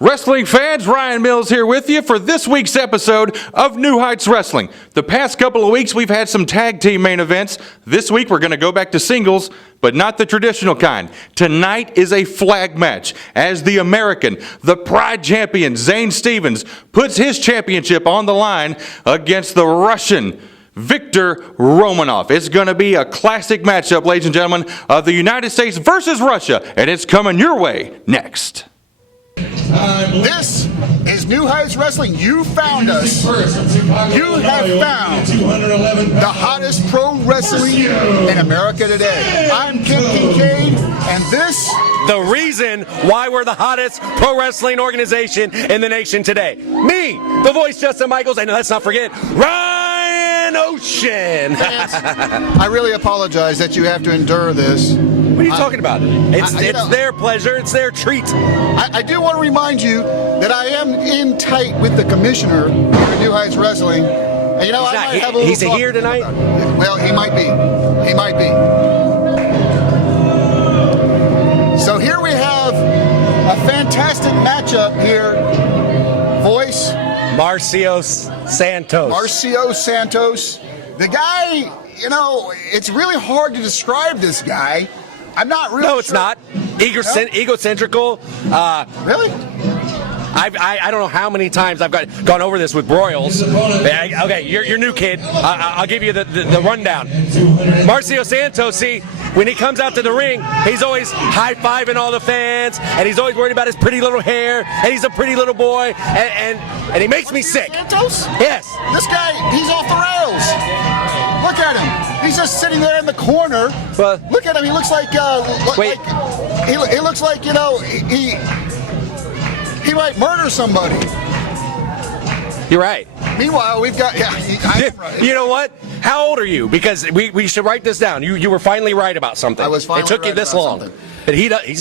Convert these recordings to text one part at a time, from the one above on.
Wrestling fans, Ryan Mills here with you for this week's episode of New Heights Wrestling. The past couple of weeks we've had some tag team main events. This week we're going to go back to singles, but not the traditional kind. Tonight is a flag match as the American, the Pride champion Zane puts his championship on the line against the Russian Victor Romanoff. It's going to be a classic matchup, ladies and gentlemen, of the United States versus Russia, and it's coming your way next. This is New Heights Wrestling. You found us. You have found the hottest pro wrestling in America today. I'm Kim Kincaid, and this... The reason why we're the hottest pro wrestling organization in the nation today. Me, the voice Justin Micheals, and let's not forget, Ryan Oshun. I really apologize that you have to endure this. What are you talking about? It's their pleasure. It's their treat. I do want to remind you that I am in tight with the commissioner here at New Heights Wrestling. And you know, I might have a little he's here tonight? Well, he might be. He might be. So here we have a fantastic matchup here. Voice. Marcio Santos. Marcio Santos. The guy, you know, it's really hard to describe this guy. I'm not really No, it's not. Egocentrical. Really? I don't know how many times I've gone over this with Broyles. Okay, you're new, kid. I'll give you the rundown. Marcio Santos, see, when he comes out to the ring, he's always high-fiving all the fans, and he's always worried about his pretty little hair, and he's a pretty little boy, and he makes me sick. Santos? Yes. This guy, he's off the rails. Look at him. He's just sitting there in the corner. Well, look at him. He looks like he looks like, you know, he might murder somebody. You're right. Meanwhile, we've got I am right. You know what? How old are you? Because we should write this down. You were finally right about something. I was finally It took right you this about long. something. But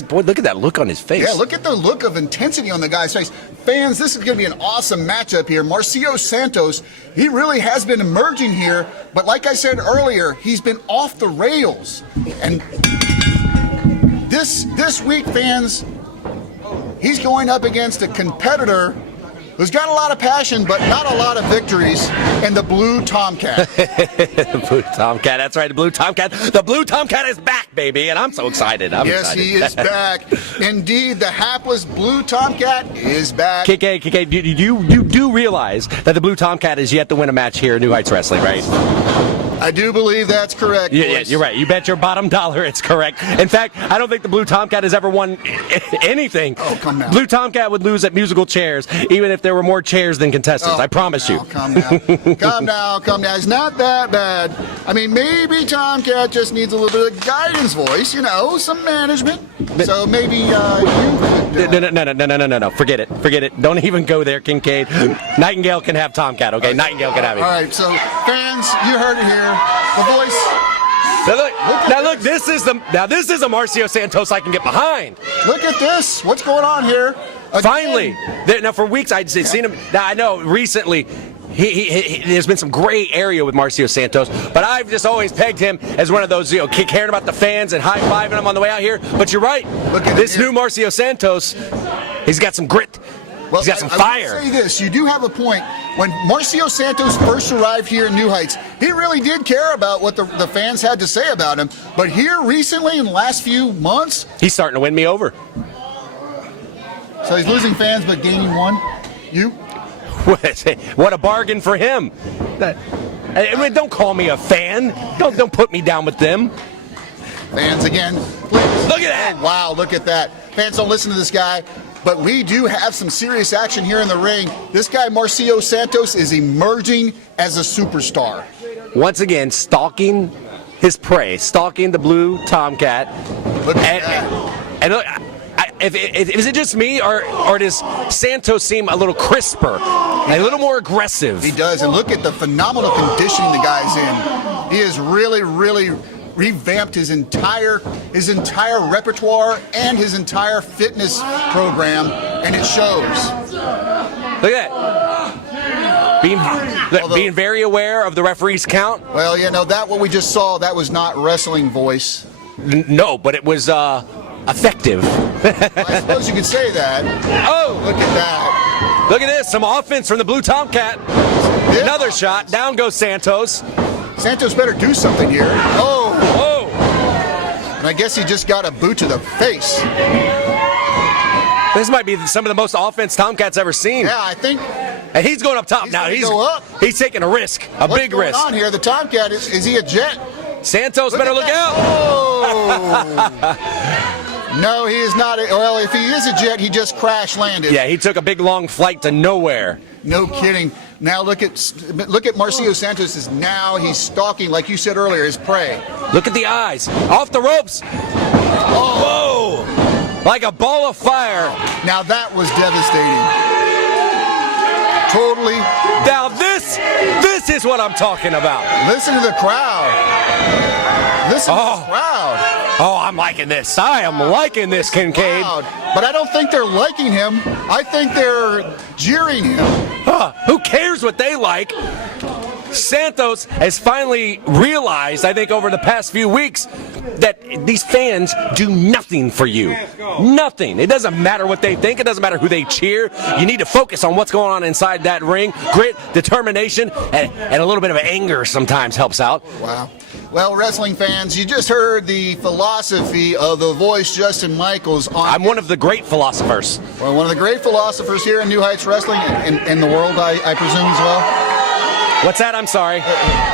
boy, look at that look on his face. Yeah, look at the look of intensity on the guy's face. Fans, this is going to be an awesome matchup here. Marcio Santos, he really has been emerging here, but like I said earlier, he's been off the rails. And this week, fans, he's going up against a competitor who's got a lot of passion, but not a lot of victories, in the Blue Tomcat. The Blue Tomcat, that's right, the Blue Tomcat. The Blue Tomcat is back, baby, and I'm so excited. Yes, he is back. Indeed, the hapless Blue Tomcat is back. KK, you do realize that the Blue Tomcat is yet to win a match here at New Heights Wrestling, right? I do believe that's correct. Yeah, you're right. You bet your bottom dollar it's correct. In fact, I don't think the Blue Tomcat has ever won anything. Oh, come now. Blue Tomcat would lose at musical chairs, even if there were more chairs than contestants. I promise you. Come now. Come now. It's not that bad. I mean, maybe Tomcat just needs a little bit of guidance voice, you know, some management. So maybe you could... No. Forget it. Don't even go there, Kincaid. Nightingale can have Tomcat, okay? Nightingale can have him. All right, so fans, you heard it here. The voice. Now look, this is a Marcio Santos I can get behind. Look at this. What's going on here? Again. Finally. Now for weeks I'd seen him. Now I know recently there's been some gray area with Marcio Santos, but I've just always pegged him as one of those, you know, caring about the fans and high-fiving them on the way out here. But you're right. Look at this new Marcio Santos, he's got some grit. Well, he's got some fire. I will say this, you do have a point. When Marcio Santos first arrived here in New Heights, he really did care about what the fans had to say about him. But here recently, in the last few months... He's starting to win me over. So he's losing fans but gaining one? You? What a bargain for him. Don't call me a fan. Don't put me down with them. Fans again. Please. Look at that. Oh, wow, look at that. Fans, don't listen to this guy. But we do have some serious action here in the ring. This guy, Marcio Santos, is emerging as a superstar. Once again, stalking his prey, stalking the Blue Tomcat. Look at that. And look, is it just me, or does Santos seem a little crisper, a little more aggressive? He does, and look at the phenomenal conditioning the guy's in. He is really revamped his entire repertoire and his entire fitness program, and it shows. Look at that. Being very aware of the referee's count. Well, you know, that what we just saw, that was not wrestling voice. No, but it was effective. I suppose you could say that. Oh, Look at that. look at this. Some offense from the blue Tomcat. This- Another shot. Down goes Santos. Santos better do something here. Oh, Oh, and I guess he just got a boot to the face. this might be some of the most offense Tomcat's ever seen. Yeah, I think And he's going up top He's now. gonna go up. He's taking a risk, a what's big going risk. on here? The Tomcat, is he a jet? Santos better at look that. out. Oh. No, he is not. Well, if he is a jet, he just crash landed. Yeah, he took a big long flight to nowhere. No kidding. Now look at Marcio Santos. He's stalking, like you said earlier, his prey. Look at the eyes. Off the ropes. Oh. Whoa! Like a ball of fire. Now that was devastating. Totally. Now this is what I'm talking about. Listen to the crowd. Listen to the crowd. Oh, I'm liking this. I am liking this, Kincaid. Crowd. But I don't think they're liking him. I think they're jeering him. Who cares what they like? Santos has finally realized, I think, over the past few weeks, that these fans do nothing for you. Nothing. It doesn't matter what they think. It doesn't matter who they cheer. You need to focus on what's going on inside that ring. Grit, determination, and a little bit of anger sometimes helps out. Wow. Well, wrestling fans, you just heard the philosophy of the voice Justin Michaels on. I'm one of the great philosophers. Well, one of the great philosophers here in New Heights Wrestling and in the world, I presume as well. What's that? I'm sorry.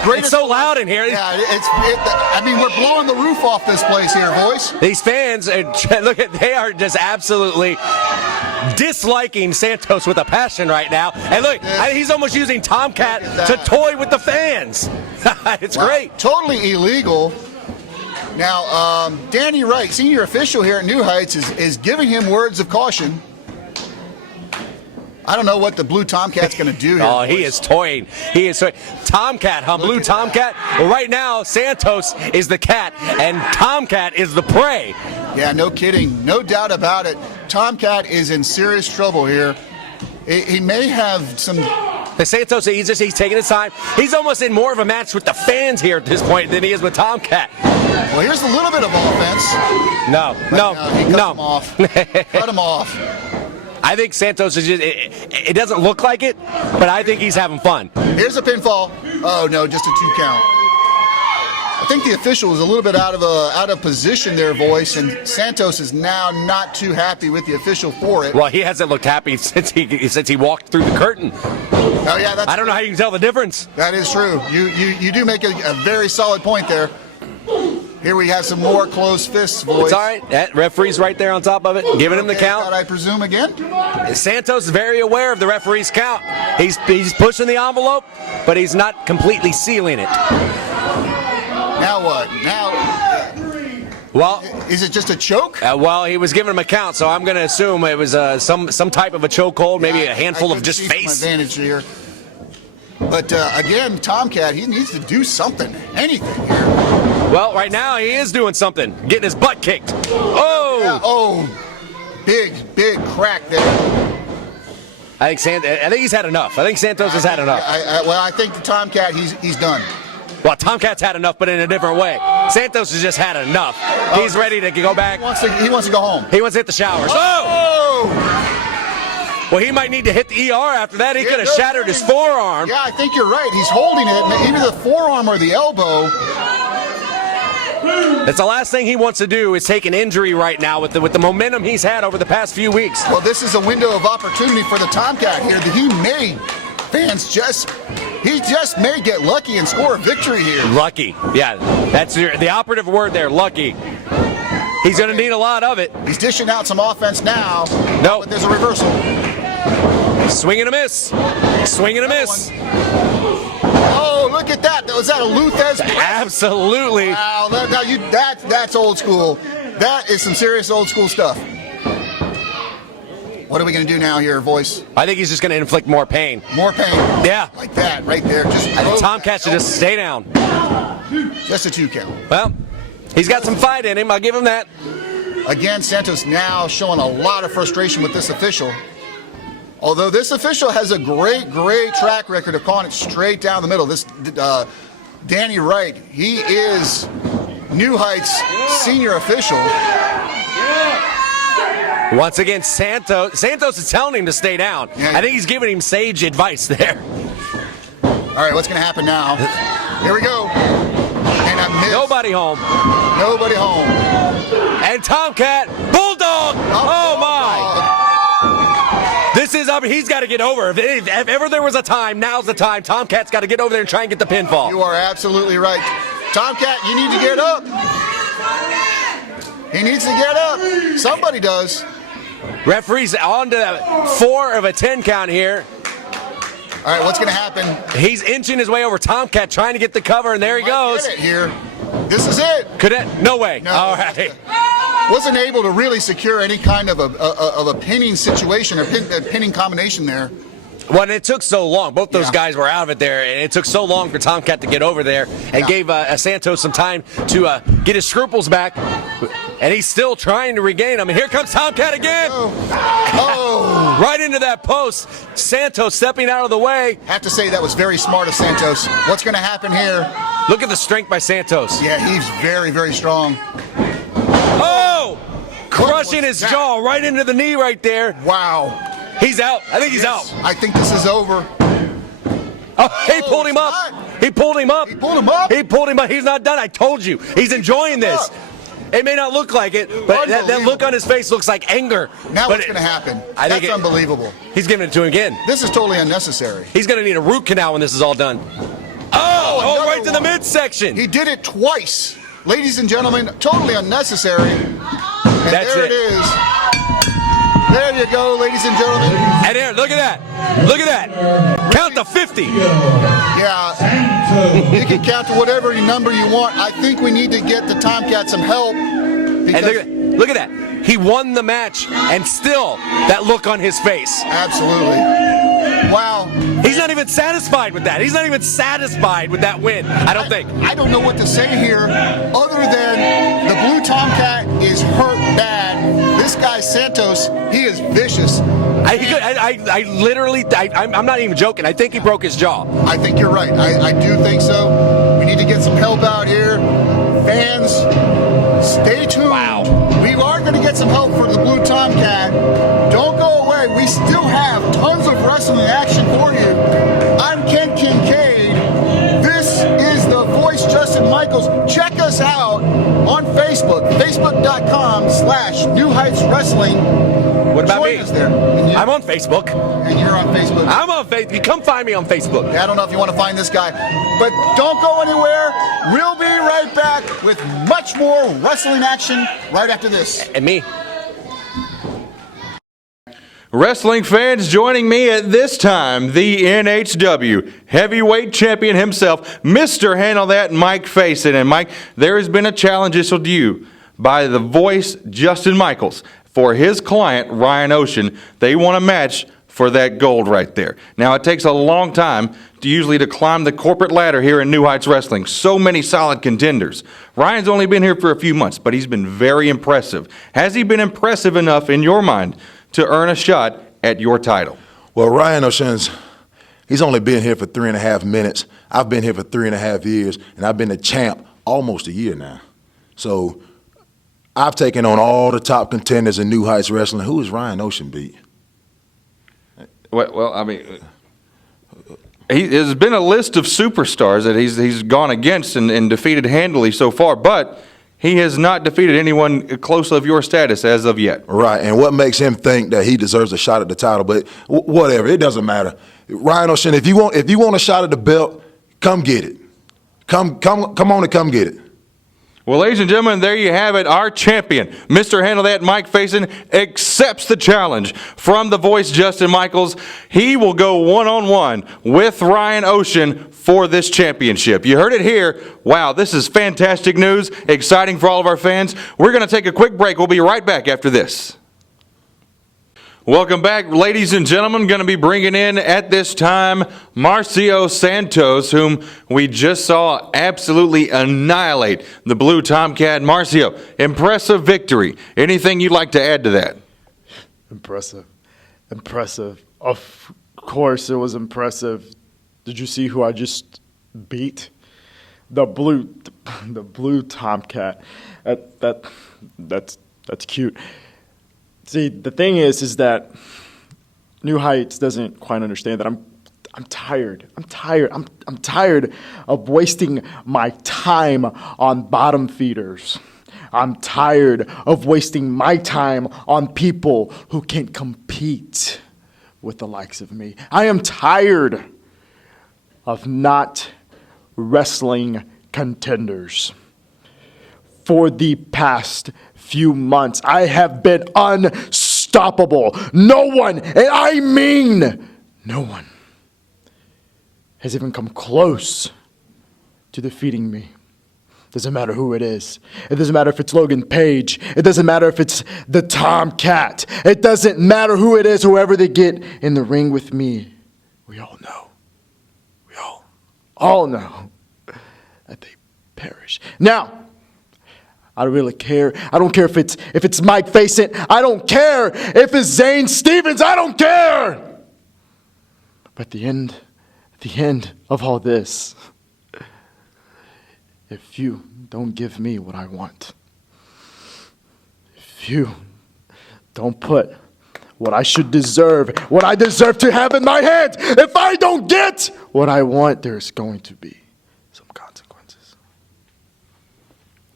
Greatest It's so loud in here. Yeah, I mean, we're blowing the roof off this place here, voice. These fans, they are just absolutely disliking Santos with a passion right now. And look, he's almost using Tomcat to toy with the fans. It's Wow. great. Totally illegal. Now, Danny Wright, senior official here at New Heights, is giving him words of caution. I don't know what the blue Tomcat's going to do here. Oh, boys. he is toying. He is toying. Tomcat, huh? Blue Tomcat. Well, right now, Santos is the cat, and Tomcat is the prey. Yeah, no kidding. No doubt about it. Tomcat is in serious trouble here. He may have some. The Santos, he's taking his time. He's almost in more of a match with the fans here at this point than he is with Tomcat. Well, here's a little bit of offense. No. He cut him off. Cut him off. I think Santos is just, it doesn't look like it, but I think he's having fun. Here's a pinfall. Oh, no, just a 2 count. I think the official was a little bit out of position there, voice, and Santos is now not too happy with the official for it. Well, he hasn't looked happy since he walked through the curtain. Oh, yeah, I don't know how you can tell the difference. That is true. You do make a very solid point there. Here we have some more closed fists, boys. It's all right. That referee's right there on top of it, giving him the count. I presume again. Santos is very aware of the referee's count. He's pushing the envelope, but he's not completely sealing it. Now what? Now, Well, is it just a choke? well, he was giving him a count, so I'm going to assume it was some type of a chokehold, maybe a handful I of just couldn't see from face. advantage here. But again, Tomcat, he needs to do something, anything here. Well, right now he is doing something, getting his butt kicked. Oh! Yeah, oh, big crack there. I think he's had enough. I think Santos has had enough. I think the Tomcat, he's done. Well, Tomcat's had enough, but in a different way. Santos has just had enough. He's ready to go back. He wants to go home. He wants to hit the showers. Oh! Well, he might need to hit the ER after that. He could have shattered his forearm. Yeah, I think you're right. He's holding it, either the forearm or the elbow. That's the last thing he wants to do is take an injury right now with the momentum he's had over the past few weeks. Well, this is a window of opportunity for the Tomcat here. He just may get lucky and score a victory here. Lucky. Yeah, that's the operative word there, lucky. He's going to need a lot of it. He's dishing out some offense now. No. But there's a reversal. Swing and a miss. Swing and a miss. Oh, look at that. Was that a Luthez? Absolutely. Wow, that's old school. That is some serious old school stuff. What are we going to do now here, voice? I think he's just going to inflict more pain. More pain. Yeah. Like that, right there. Tomcat should just stay down. Just a 2 count. Well, he's got some fight in him. I'll give him that. Again, Santos now showing a lot of frustration with this official. Although this official has a great track record of calling it straight down the middle. This Danny Wright, he is New Heights senior official. Once again, Santos is telling him to stay down. Yeah. I think he's giving him sage advice there. All right, what's going to happen now? Here we go. And a miss. Nobody home. Nobody home. And Tomcat, Bulldog. Oh my. This is up. He's got to get over. If ever there was a time, now's the time. Tomcat's got to get over there and try and get the pinfall. You are absolutely right. Tomcat, you need to get up. He needs to get up. Somebody does. Referee's on to that 4 of a 10 count here. All right, what's going to happen? He's inching his way over. Tomcat trying to get the cover, and there he goes. Get it here. This is it. Could it? No way. No. All right. Wasn't able to really secure any kind of a pinning situation or pinning combination there. Well, and it took so long. Both those Yeah. guys were out of it there, and it took so long for Tomcat to get over there and gave Santos some time to get his scruples back. And he's still trying to regain them. And here comes Tomcat again. Oh. Right into that post. Santos stepping out of the way. Have to say that was very smart of Santos. What's going to happen here? Look at the strength by Santos. Yeah, he's very, very strong. Oh! Crushing was his that? jaw right into the knee right there. Wow. He's out. I think he's out. I think this is over. Oh, he pulled him it's up. not. He pulled him up. He pulled him up? He pulled him up. He's not done. I told you. He's enjoying this. It may not look like it, but that look on his face looks like anger. Now But what's going to happen? I think That's unbelievable. He's giving it to him again. This is totally unnecessary. He's going to need a root canal when this is all done. Oh, another right to the one. midsection. He did it twice. Ladies and gentlemen, totally unnecessary. And That's there it. it is. There you go, ladies and gentlemen. And there, look at that. Look at that. Count to 50. Yeah, you can count to whatever number you want. I think we need to get the Tomcat some help. And Because look at that. He won the match, and still that look on his face. absolutely. Wow. He's not even satisfied with that. He's not even satisfied with that win, I don't think. I don't know what to say here other than the blue Tomcat is hurt bad. This guy Santos, he is vicious. I'm not even joking. I think he broke his jaw. I think you're right. I do think so. We need to get some help out here. Fans, stay tuned. Wow. We are going to get some help for the blue Tomcat. Don't go away. We still have tons of wrestling action for you. I'm Ken Kincaid. This is the voice Justin Michaels. Check us out on Facebook, facebook.com/New Heights Wrestling. What about Join me? us there. And I'm on Facebook. you're on Facebook. I'm on Facebook. Come find me on Facebook. I don't know if you want to find this guy, but don't go anywhere. We'll be right back with much more wrestling action right after this. And me. Wrestling fans, joining me at this time, the NHW heavyweight champion himself, Mr. Handle That, Mike Facen. And Mike, there has been a challenge issued to you by the voice Justin Michaels for his client Ryan Oshun. They want a match for that gold right there. Now, it takes a long time to climb the corporate ladder here in New Heights Wrestling. So many solid contenders. Ryan's only been here for a few months, but he's been very impressive. Has he been impressive enough in your mind to earn a shot at your title? Well, Ryan Oshun's, he's only been here for 3.5 minutes. I've been here for 3.5 years, and I've been the champ almost a year now. So I've taken on all the top contenders in New Heights Wrestling. Who is Ryan Oshun beat? Well, I mean, there's been a list of superstars that he's gone against and defeated handily so far, but he has not defeated anyone close of your status as of yet. Right, and what makes him think that he deserves a shot at the title? But whatever, it doesn't matter. Ryan Oshun, if you want a shot at the belt, come get it. Come on and come get it. Well, ladies and gentlemen, there you have it. Our champion, Mr. Handle That, Mike Facen, accepts the challenge from the voice Justin Michaels. He will go one-on-one with Ryan Oshun for this championship. You heard it here. Wow, this is fantastic news, exciting for all of our fans. We're going to take a quick break. We'll be right back after this. Welcome back, ladies and gentlemen. Going to be bringing in at this time Marcio Santos, whom we just saw absolutely annihilate the blue Tomcat. Marcio, impressive victory. Anything you'd like to add to that? Impressive. Of course it was impressive. Did you see who I just beat? The blue Tomcat. That's cute. See, the thing is that New Heights doesn't quite understand that I'm tired. I'm tired of wasting my time on bottom feeders. I'm tired of wasting my time on people who can't compete with the likes of me. I am tired of not wrestling contenders. For the past few months, I have been unstoppable. No one, and I mean no one, has even come close to defeating me. Doesn't matter who it is. It doesn't matter if it's Logan Page. It doesn't matter if it's the Tomcat. It doesn't matter who it is, whoever they get in the ring with me. We all know. We all know that they perish. Now, I don't really care. I don't care if it's Mike Facen. I don't care if it's Zane Stevens. I don't care. But the end of all this, if you don't give me what I want, if you don't put what I should deserve, what I deserve to have in my hands, if I don't get what I want, there's going to be some consequences.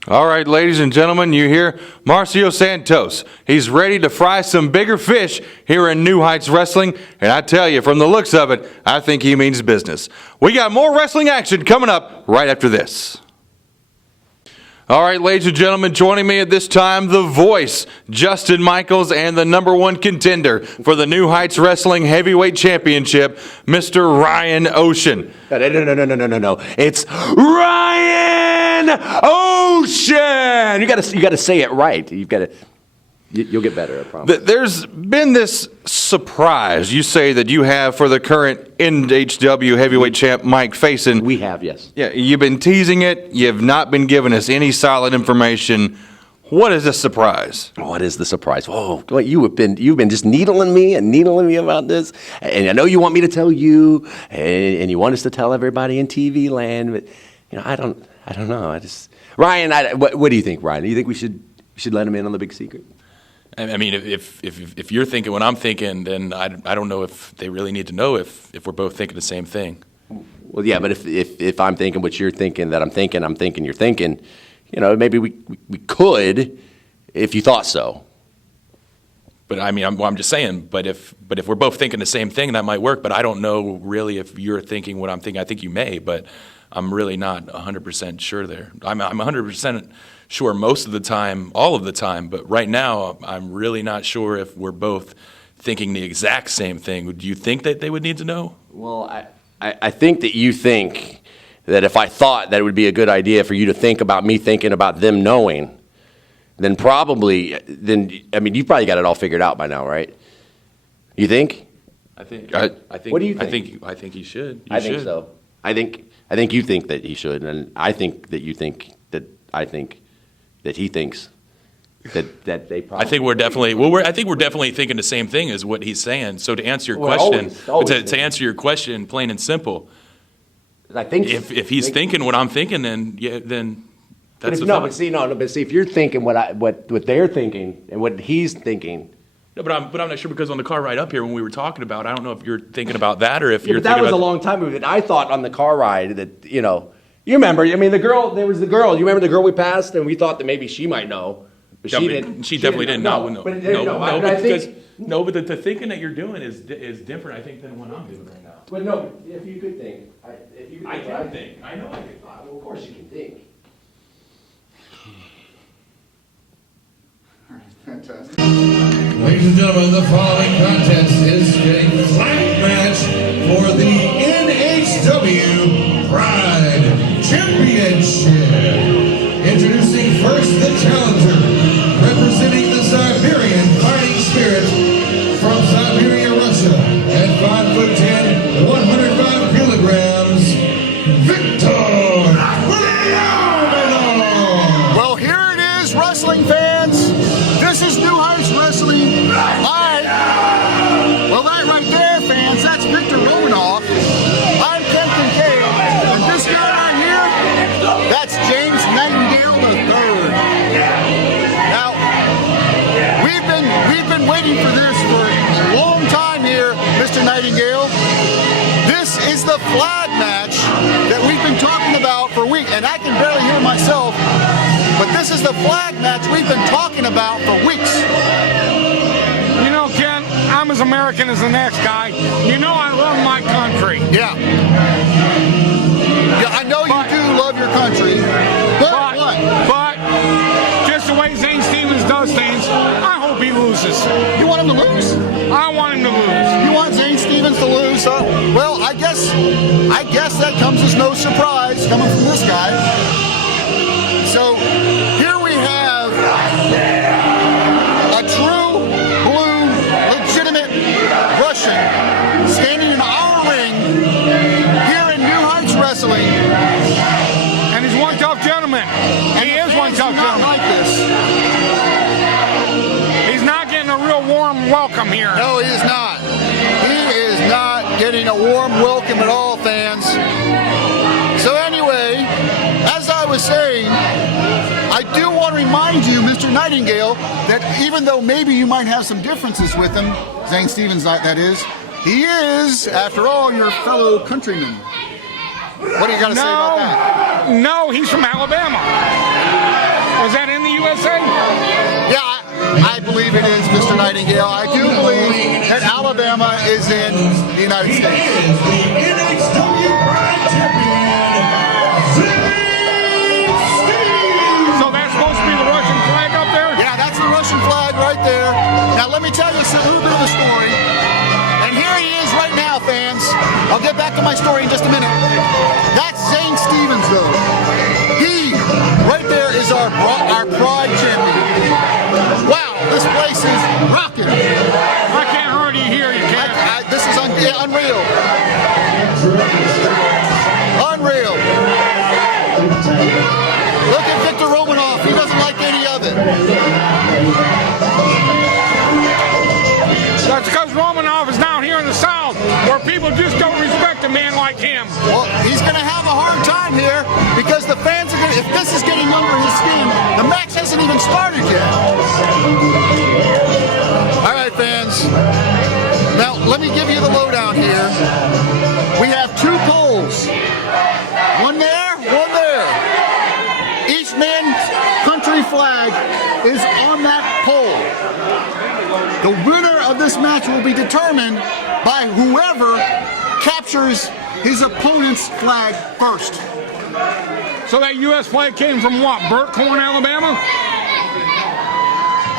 All right, ladies and gentlemen, you hear Marcio Santos. He's ready to fry some bigger fish here in New Heights Wrestling, and I tell you, from the looks of it, I think he means business. We got more wrestling action coming up right after this. All right, ladies and gentlemen, joining me at this time, the voice, Justin Micheals, and the #1 contender for the New Heights Wrestling Heavyweight Championship, Mr. Ryan Oshun. No. It's Ryan Oshun. You got to say it right. You'll get better, I promise. There's been this surprise you say that you have for the current NHW heavyweight champ, Mike Facen. We have, yes. Yeah, you've been teasing it. You've not been giving us any solid information. What is the surprise? What is the surprise? Oh, you've been just needling me about this, and I know you want me to tell you, and you want us to tell everybody in TV land, but I don't know. Ryan, what do you think, Ryan? Do you think we should let him in on the big secret? I mean, if you're thinking what I'm thinking, then I don't know if they really need to know if we're both thinking the same thing. Well, yeah, but if I'm thinking what you're thinking, that I'm thinking you're thinking, maybe we could, if you thought so. But I mean, I'm just saying. But if we're both thinking the same thing, that might work. But I don't know really if you're thinking what I'm thinking. I think you may, but I'm really not 100% sure there. I'm 100% sure most of the time, all of the time. But right now, I'm really not sure if we're both thinking the exact same thing. Do you think that they would need to know? Well, I think that you think that if I thought that it would be a good idea for you to think about me thinking about them knowing, then you've probably got it all figured out by now, right? You think? I think. What do you think? I think he should. I think so. I think you think that he should, and I think that you think that I think that he thinks that they probably. I think we're definitely I think we're definitely thinking the same thing as what he's saying. So to answer your Well, question, always to answer your question, plain and simple, I think if he's thinking what I'm thinking, then that's but see, if you're thinking what they're thinking and what he's thinking. No, but I'm not sure, because on the car ride up here when we were talking about, I don't know if you're thinking about that or if Yeah, you're but that thinking was about a long time ago. I thought on the car ride that you remember. I mean, there was the girl. You remember the girl we passed, and we thought that maybe she might know, but she didn't. She definitely didn't know. No, But the thinking that you're doing is different, I think, than what I'm doing right now. But no, if you could think, I can think. I know I can. Well, of course you can think. Fantastic. Ladies and gentlemen, the following contest is a flag match for the NHW Pride Championship. Introducing first the challenger, representing the Siberian Fighting Spirit from Siberia, Russia, at 5'10", 105 kilograms, Victor Romanoff. Well, here it is, wrestling fans. This is New Heights Wrestling. Well, that right there, fans, that's Victor Romanoff. I'm Ken Kincaid, and this guy right here, that's James Nightingale III. Now, we've been waiting for this for a long time here, Mr. Nightingale. This is the flag match that we've been talking about for weeks, and I can barely hear myself, but this is the flag match we've been talking about for weeks. You know, Ken, I'm as American as the next guy. You know I love my country. Yeah. Yeah, I know you do love your country, but just the way Zane Stevens does things, I hope he loses. You want him to lose? I want him to lose. You want Zane Stevens to lose? Well, I guess that comes as no surprise coming from this guy. So here we have a true blue, legitimate Russian standing in our ring here in New Heights Wrestling. And he's one tough gentleman. He is one tough Not gentleman. like this. He's not getting a real warm welcome here. No, he is not. He is not getting a warm welcome at all, fans. So anyway, as I was saying, I do want to remind you, Mr. Nightingale, that even though maybe you might have some differences with him, Zane Stevens, that is, he is, after all, your fellow countryman. What do you got to say about that? No, he's from Alabama. Was that in the USA? Yeah, I believe it is, Mr. Nightingale. I do believe that Alabama is in the United States. The NHW Pride Champion, Zane Stevens. So that's supposed to be the Russian flag up there? Yeah, that's the Russian flag right there. Now let me tell you a little bit of the story. And here he is right now, fans. I'll get back to my story in just a minute. That's Zane Stevens, though. He, right there, is our Pride champion. Wow, this place is rocking. I can't hardly hear you, Ken. This is unreal. Unreal. Look at Victor Romanoff. He doesn't like any of it. That's because Romanoff is down here in the South, where people just don't respect a man like him. Well, he's going to have a hard time here because the fans are going to, if this is getting under his skin, the match hasn't even started yet. All right, fans. Now, let me give you the lowdown here. We have two poles. One there, one there. Each man's country flag is on that pole. The winner of this match will be determined by whoever captures his opponent's flag first. So that U.S. flag came from what, Burkhorn, Alabama?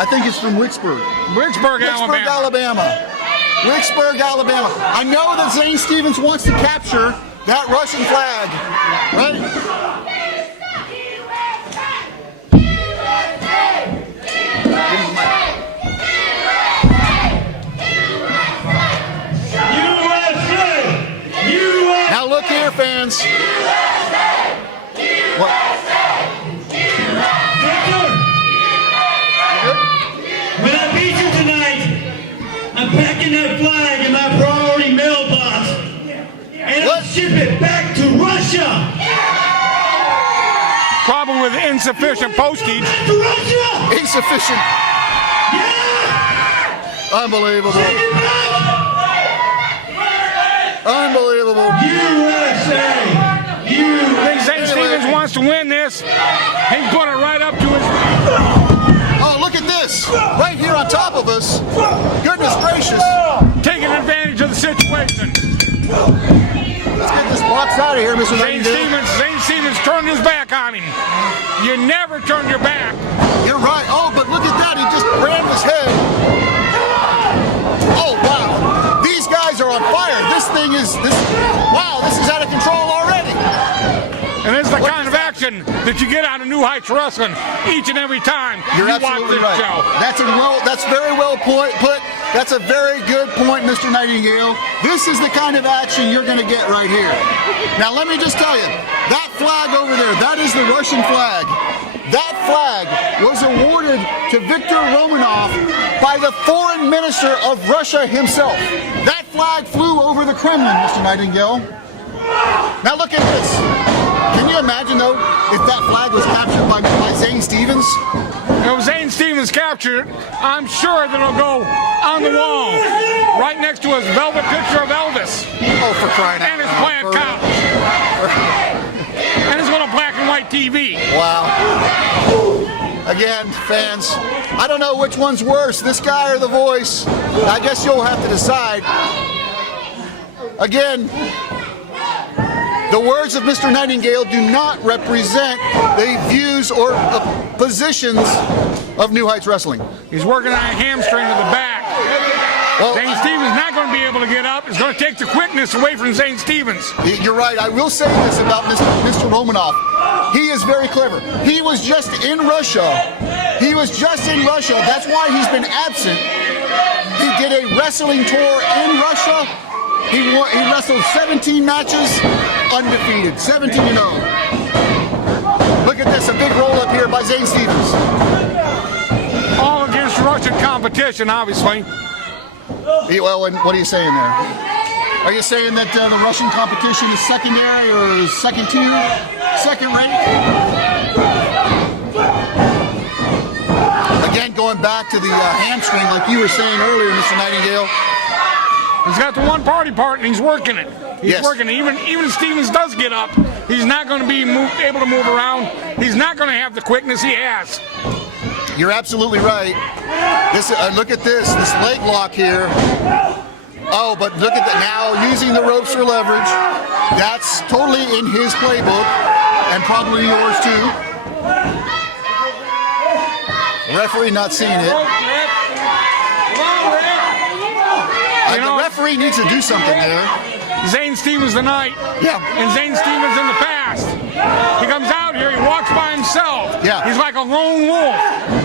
I think it's from Wicksburg. Wicksburg, Alabama. Wicksburg, Alabama. I know that Zane Stevens wants to capture that Russian flag, right? Now look here, fans. What? When I beat you tonight, I'm packing that flag in my priority mailbox, and I'll ship it back to Russia. Probably with insufficient postage. To Russia! Insufficient. Yeah! Unbelievable. Take it back! Unbelievable. USA! I think Zane Stevens wants to win this. He's put it right up to his... Oh, look at this. Right here on top of us. Goodness gracious. Taking advantage of the situation. Let's get this box out of here, Mr. Zane Stevens turned his back on him. You never turn your back. You're right. Oh, but look at that. He just rammed his head. Oh, wow. These guys are on fire. Wow, this is out of control already. And this is the kind of action that you get out of New Heights Wrestling each and every time You're you watch absolutely this right. show. That's very well put. That's a very good point, Mr. Nightingale. This is the kind of action you're going to get right here. Now, let me just tell you, that flag over there, that is the Russian flag. That flag was awarded to Victor Romanoff by the foreign minister of Russia himself. That flag flew over the Kremlin, Mr. Nightingale. Now look at this. Can you imagine, though, if that flag was captured by Zane Stevens? If Zane Stevens captured it, I'm sure that it'll go on the wall, right next to his velvet picture of Elvis. Oh, for crying out And his loud. plant couch. And his little black and white TV. Wow. Again, fans, I don't know which one's worse, this guy or the voice. I guess you'll have to decide. Again, the words of Mr. Nightingale do not represent the views or positions of New Heights Wrestling. He's working on a hamstring to the back. Well, Zane Stevens not going to be able to get up. It's going to take the quickness away from Zane Stevens. You're right. I will say this about Mr. Romanoff. He is very clever. He was just in Russia. That's why he's been absent. He did a wrestling tour in Russia. He wrestled 17 matches, undefeated, 17-0. Look at this, a big roll-up here by Zane Stevens. All against Russian competition, obviously. Well, and what are you saying there? Are you saying that the Russian competition is secondary or second tier, second rate? Again, going back to the hamstring, like you were saying earlier, Mr. Nightingale. He's got the one party part and he's working it. He's working it. Even if Stevens does get up, he's not going to be able to move around. He's not going to have the quickness he has. You're absolutely right. This, look at this leg lock here. Oh, but look at that now, using the ropes for leverage. That's totally in his playbook, and probably yours too. The referee not seeing it. The referee needs to do something there. Zane Stevens tonight. Yeah. And Zane Stevens in the past. He comes out here, he walks by himself. Yeah. He's like a lone wolf.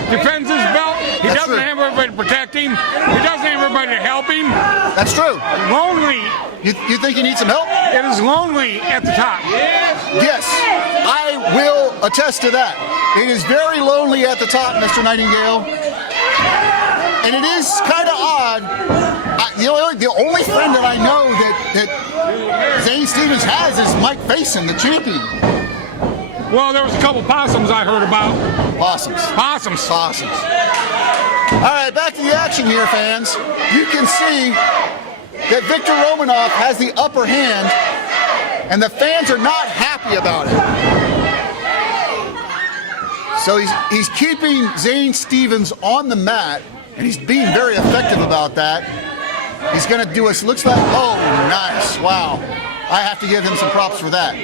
Defends his belt. He That's doesn't true. have everybody to protect him. He doesn't have everybody to help him. That's true. Lonely. You think he needs some help? It is lonely at the top. Yes, I will attest to that. It is very lonely at the top, Mr. Nightingale. And it is kind of odd. The only friend that I know that Zane Stevens has is Mike Facen, the champion. Well, there was a couple possums I heard about. Possums. All right, back to the action here, fans. You can see that Victor Romanoff has the upper hand, and the fans are not happy about it. So he's keeping Zane Stevens on the mat, and he's being very effective about that. He's going to do us, looks like, oh, nice, wow. I have to give him some props for that.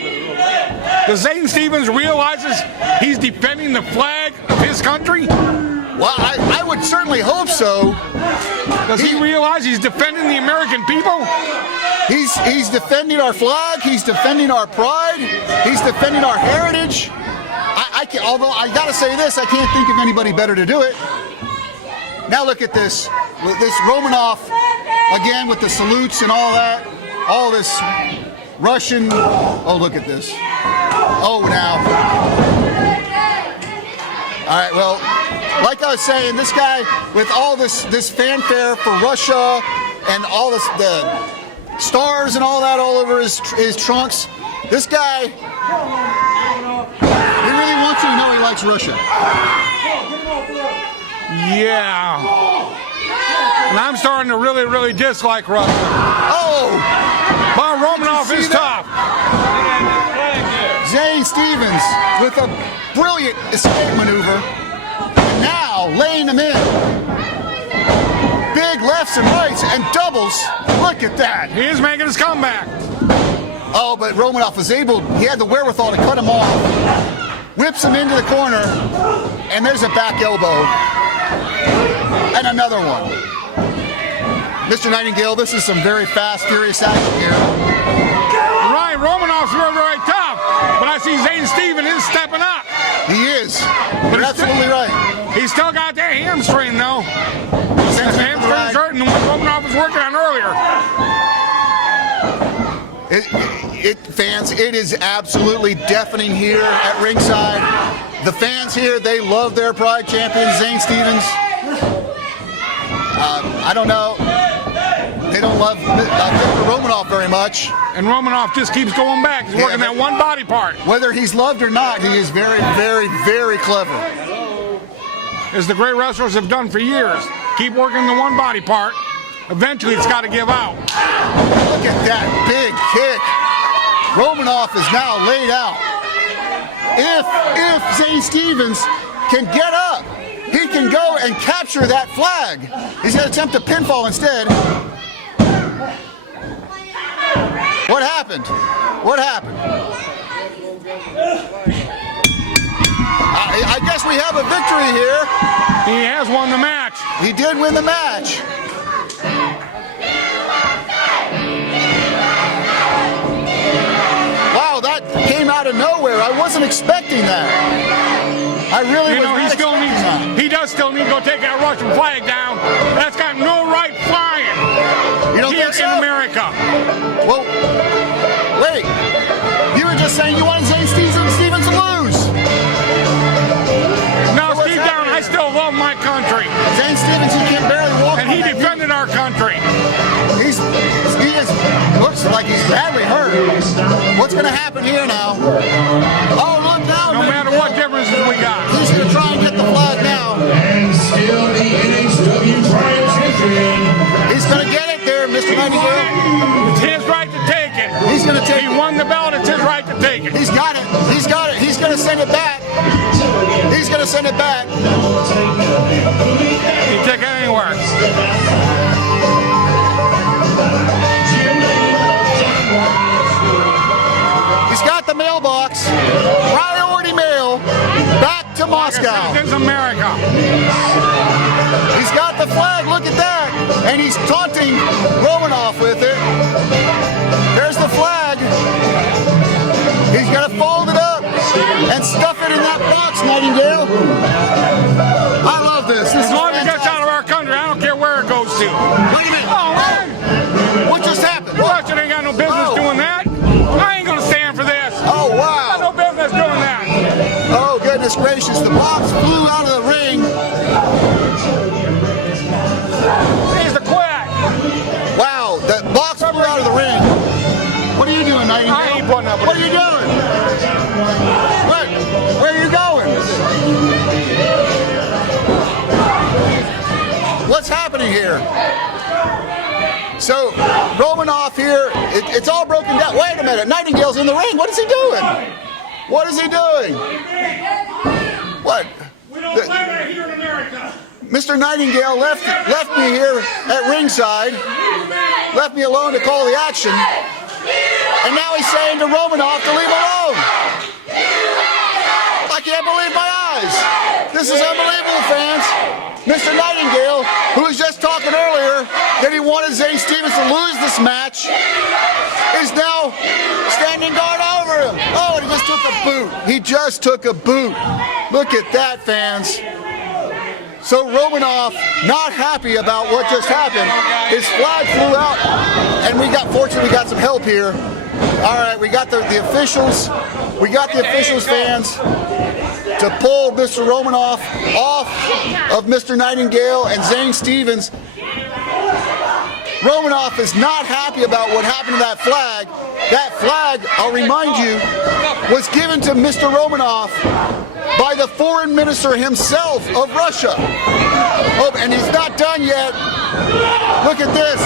Does Zane Stevens realizes he's defending the flag of his country? Well, I would certainly hope so. Does he realize he's defending the American people? He's defending our flag. He's defending our pride. He's defending our heritage. Although I got to say this, I can't think of anybody better to do it. Now look at this. This Romanoff, again, with the salutes and all that. All this Russian. Oh, look at this. Oh, now. All right, well, like I was saying, this guy with all this fanfare for Russia and all this, the stars and all that all over his trunks, this guy, he really wants you to know he likes Russia. Yeah. And I'm starting to really, really dislike Russia. Oh! But Romanoff is tough. Zane Stevens with a brilliant escape maneuver. And now laying him in. Big lefts and rights and doubles. Look at that. He is making his comeback. Oh, but Romanoff was able, he had the wherewithal to cut him off. Whips him into the corner. And there's a back elbow. And another one. Mr. Nightingale, this is some very fast, furious action here. Right, Romanoff's very, very tough. But I see Zane Stevens is stepping up. He is. You're absolutely right. He's still got that hamstring, though. His hamstring's hurting, what Romanoff was working on earlier. Fans, it is absolutely deafening here at ringside. The fans here, they love their pride champion, Zane Stevens. I don't know. They don't love Victor Romanoff very much. And Romanoff just keeps going back. He's working that one body part. Whether he's loved or not, he is very, very, very clever. as the great wrestlers have done for years. Keep working the one body part. Eventually, it's got to give out. Look at that big kick. Romanoff is now laid out. If Zane Stevens can get up, he can go and capture that flag. He's going to attempt a pinfall instead. What happened? What happened? I guess we have a victory here. He has won the match. He did win the match. Wow, that came out of nowhere. I wasn't expecting that. I really was not expecting that. He does still need to go take that Russian flag down. That's got no right flying. You don't here think so? in America. Well, wait. You were just saying you wanted Zane Stevens to lose. No, deep down, I still love my country. Zane Stevens, he can barely walk. And he defended our country. He just looks like he's badly hurt. What's going to happen here now? Oh, look now. No matter what differences we got. He's going to try and get the flag now. And still the NHW Triumph champion. He's going to get it there, Mr. Nightingale. It's his right to take it. He's going to take it. He won the belt. It's his right to take it. He's got it. He's got it. He's going to send it back. He's going to send it back. He can take it anywhere. He's got the mailbox. Priority mail. Back to Moscow. This is America. He's got the flag. Look at that. And he's taunting Romanoff with it. There's the flag. He's got to fold it up and stuff it in that box, Nightingale. I love this. This As long as it gets out of our country, I don't care where it goes to. Wait a minute. Oh, man. What just happened? Russia ain't got no business doing that. I ain't going to stand for this. Oh, wow. Got no business doing that. Oh, goodness gracious. The box flew out of the ring. He's the quack. Wow, the box flew out of the ring. What are you doing, Nightingale? I ain't putting up with What are you doing? What? Where are you going? What's happening here? So, Romanoff here, it's all broken down. Wait a minute, Nightingale's in the ring. What is he doing? What is he doing? What? We don't play that here in America. Mr. Nightingale left me here at ringside, left me alone to call the action, and now he's saying to Romanoff to leave alone. I can't believe my eyes. This is unbelievable, fans. Mr. Nightingale, who was just talking earlier that he wanted Zane Stevens to lose this match, is now standing guard over him. Oh, and he just took a boot. He just took a boot. Look at that, fans. So Romanoff, not happy about what just happened. His flag flew out, and fortunately we got some help here. All right, we got the officials. We got the officials, fans, to pull Mr. Romanoff off of Mr. Nightingale and Zane Stevens. Romanoff is not happy about what happened to that flag. That flag, I'll remind you, was given to Mr. Romanoff by the foreign minister himself of Russia. Oh, and he's not done yet. Look at this.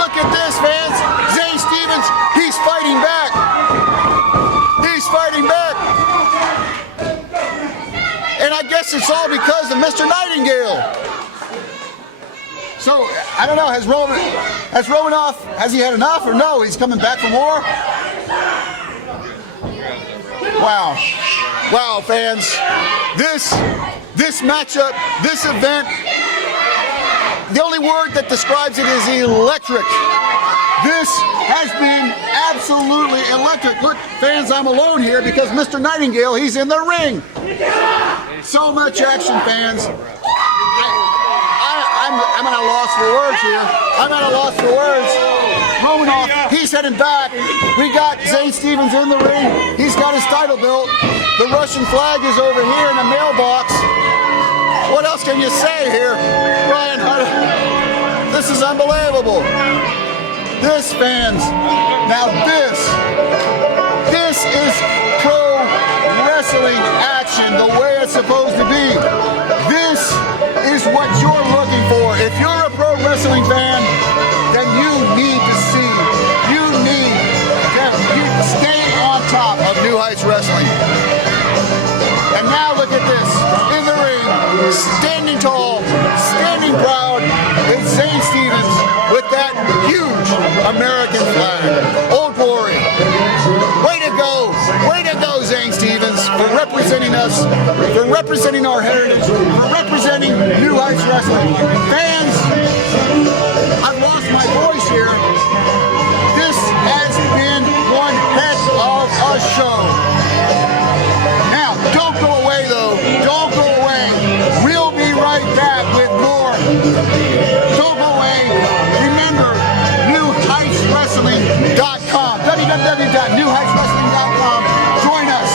Look at this, fans. Zane Stevens, he's fighting back. He's fighting back. And I guess it's all because of Mr. Nightingale. So, I don't know, has Romanoff, has he had enough or no? He's coming back for more? Wow. Wow, fans. This matchup, this event, the only word that describes it is electric. This has been absolutely electric. Look, fans, I'm alone here because Mr. Nightingale, he's in the ring. So much action, fans. I'm at a loss for words here. I'm at a loss for words. Romanoff, he's heading back. We got Zane Stevens in the ring. He's got his title belt. The Russian flag is over here in the mailbox. What else can you say here, Ryan? This is unbelievable. This, fans, now this This is pro wrestling action the way it's supposed to be. This is what you're looking for. If you're a pro wrestling fan, then you need to see, you stay on top of New Heights Wrestling. And now look at this, in the ring, standing tall, standing proud, it's Zane Stevens with that huge American flag. Old Glory. Way to go, Zane Stevens, for representing us, for representing our heritage, for representing New Heights Wrestling. Fans, I've lost my voice here. This has been one heck of a show. Now, don't go away though. Don't go away. We'll be right back with more. Don't go away. Remember, NewHeightsWrestling.com. www.newheightswrestling.com. Join us.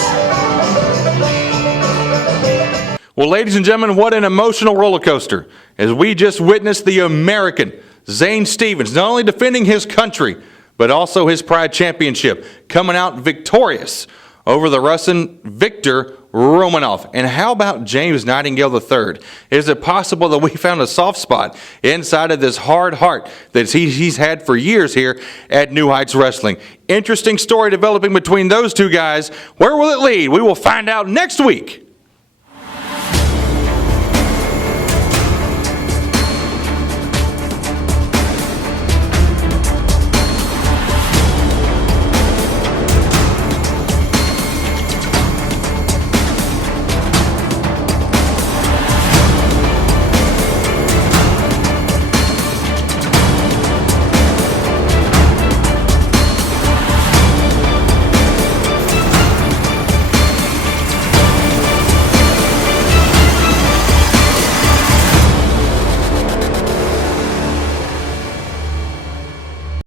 Well, ladies and gentlemen, what an emotional roller coaster as we just witnessed the American Zane Stevens not only defending his country, but also his Pride Championship, coming out victorious over the Russian Victor Romanoff. And how about James Nightingale III? Is it possible that we found a soft spot inside of this hard heart that he's had for years here at New Heights Wrestling? Interesting story developing between those two guys. Where will it lead? We will find out next week